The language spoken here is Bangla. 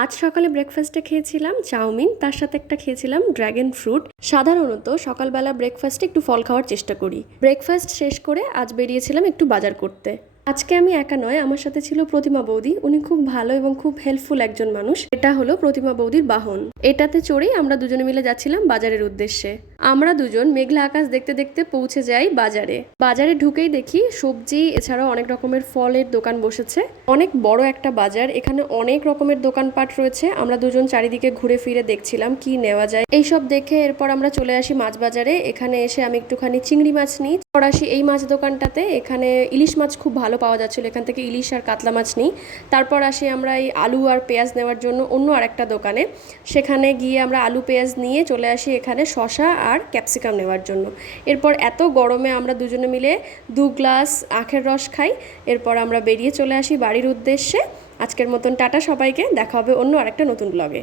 আজ সকালে ব্রেকফাস্টে খেয়েছিলাম চাউমিন, তার সাথে একটা খেয়েছিলাম ড্র্যাগন ফ্রুট। সাধারণত সকালবেলা ব্রেকফাস্টে একটু ফল খাওয়ার চেষ্টা করি। ব্রেকফাস্ট শেষ করে আজ বেরিয়েছিলাম একটু বাজার করতে। আজকে আমি একা নয়, আমার সাথে ছিল প্রতিমা বৌদি। উনি খুব ভালো এবং খুব হেল্পফুল একজন মানুষ। এটা হলো প্রতিমা বৌদির বাহন। এটাতে চড়েই আমরা দুজনে মিলে যাচ্ছিলাম বাজারের উদ্দেশ্যে। আমরা দুজন মেঘলা আকাশ দেখতে দেখতে পৌঁছে যাই বাজারে। বাজারে ঢুকেই দেখি সবজি এছাড়াও অনেক রকমের ফলের দোকান বসেছে। অনেক বড় একটা বাজার, এখানে অনেক রকমের দোকানপাট রয়েছে। আমরা দুজন চারিদিকে ঘুরে ফিরে দেখছিলাম কি নেওয়া যায়। এইসব দেখে এরপর আমরা চলে আসি মাছ বাজারে। এখানে এসে আমি একটুখানি চিংড়ি মাছ নিই। আসি এই মাছ দোকানটাতে, এখানে ইলিশ মাছ খুব ভালো পাওয়া যাচ্ছিল, এখান থেকে ইলিশ আর কাতলা মাছ নিই। তারপর আসি আমরা এই আলু আর পেঁয়াজ নেওয়ার জন্য অন্য আরেকটা দোকানে। সেখানে গিয়ে আমরা আলু পেঁয়াজ নিয়ে চলে আসি এখানে শসা আর ক্যাপসিকাম নেওয়ার জন্য। এরপর এত গরমে আমরা দুজনে মিলে 2 গ্লাস আখের রস খাই। এরপর আমরা বেরিয়ে চলে আসি বাড়ির উদ্দেশ্যে। আজকের মতন টাটা সবাইকে, দেখা হবে অন্য আরেকটা নতুন ব্লগে।